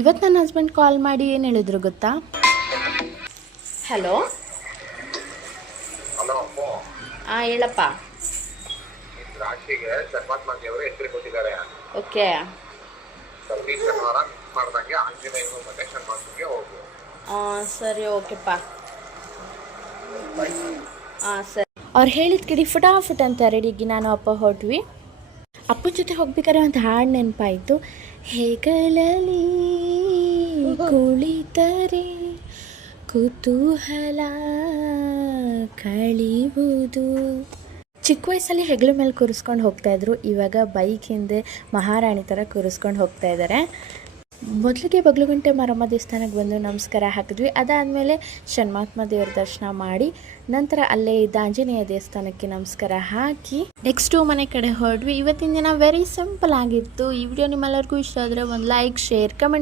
ಇವತ್ತು ನನ್ನ ಹಸ್ಬೆಂಡ್ ಕಾಲ್ ಮಾಡಿ ಏನು ಹೇಳಿದ್ರು ಗೊತ್ತಾ? ಹಲೋ, ಹಲೋ ಅಪ್ಪು, ಹಾಂ ಹೇಳಪ್ಪ. ನಿಮ್ ರಾಶಿಗೆ ಶರ್ಮಾತ್ಮ ದೇವರು ಹೆಸರು ಕೊಟ್ಟಿದ್ದಾರೆ. ಓಕೆ, ಪ್ರತಿ ಶನಿವಾರ ಮಿಸ್ ಮಾಡ್ದಂಗೆ ಆಂಜನೇಯನು ಮತ್ತೆ ಶರ್ಮಾತ್ಮಗೆ ಹೋಗು. ಸರಿ, ಓಕೆಪ್ಪ. ಹಾಂ ಸರಿ. ಅವ್ರು ಹೇಳಿದ ಕಡೆ ಫಟಾಫಟ್ ಅಂತ ರೆಡಿಯಾಗಿ ನಾನು ಅಪ್ಪ ಹೊರಟ್ವಿ. ಅಪ್ಪನ ಜೊತೆ ಹೋಗ್ಬೇಕಾದ್ರೆ ಒಂದು ಹಾಡು ನೆನಪಾಯಿತು. ಹೇಗಲಲಿ ಕುಳಿತರೆ ಕುತೂಹಲ ಕಳಿವುದು. ಚಿಕ್ಕ ವಯಸ್ಸಲ್ಲಿ ಹೆಗಲ ಮೇಲೆ ಕೂರಿಸ್ಕೊಂಡು ಹೋಗ್ತಾಯಿದ್ರು, ಇವಾಗ ಬೈಕ್ ಹಿಂದೆ ಮಹಾರಾಣಿ ಥರ ಕೂರಿಸ್ಕೊಂಡು ಹೋಗ್ತಾ ಇದ್ದಾರೆ. ಮೊದಲಿಗೆ ಬಗ್ಲುಗುಂಟೆ ಮಾರಮ್ಮ ದೇವಸ್ಥಾನಕ್ಕೆ ಬಂದು ನಮಸ್ಕಾರ ಹಾಕಿದ್ವಿ. ಅದಾದಮೇಲೆ ಶನ್ಮಾತ್ಮ ದೇವ್ರ ದರ್ಶನ ಮಾಡಿ ನಂತರ ಅಲ್ಲೇ ಇದ್ದ ಆಂಜನೇಯ ದೇವಸ್ಥಾನಕ್ಕೆ ನಮಸ್ಕಾರ ಹಾಕಿ ನೆಕ್ಸ್ಟು ಮನೆ ಕಡೆ ಹೊರಡ್ವಿ. ಇವತ್ತಿನ ದಿನ ವೆರಿ ಸಿಂಪಲ್ ಆಗಿತ್ತು. ಈ ವಿಡಿಯೋ ನಿಮ್ಮೆಲ್ಲರಿಗೂ ಇಷ್ಟ ಆದರೆ ಒಂದು ಲೈಕ್, ಶೇರ್, ಕಮೆಂಟ್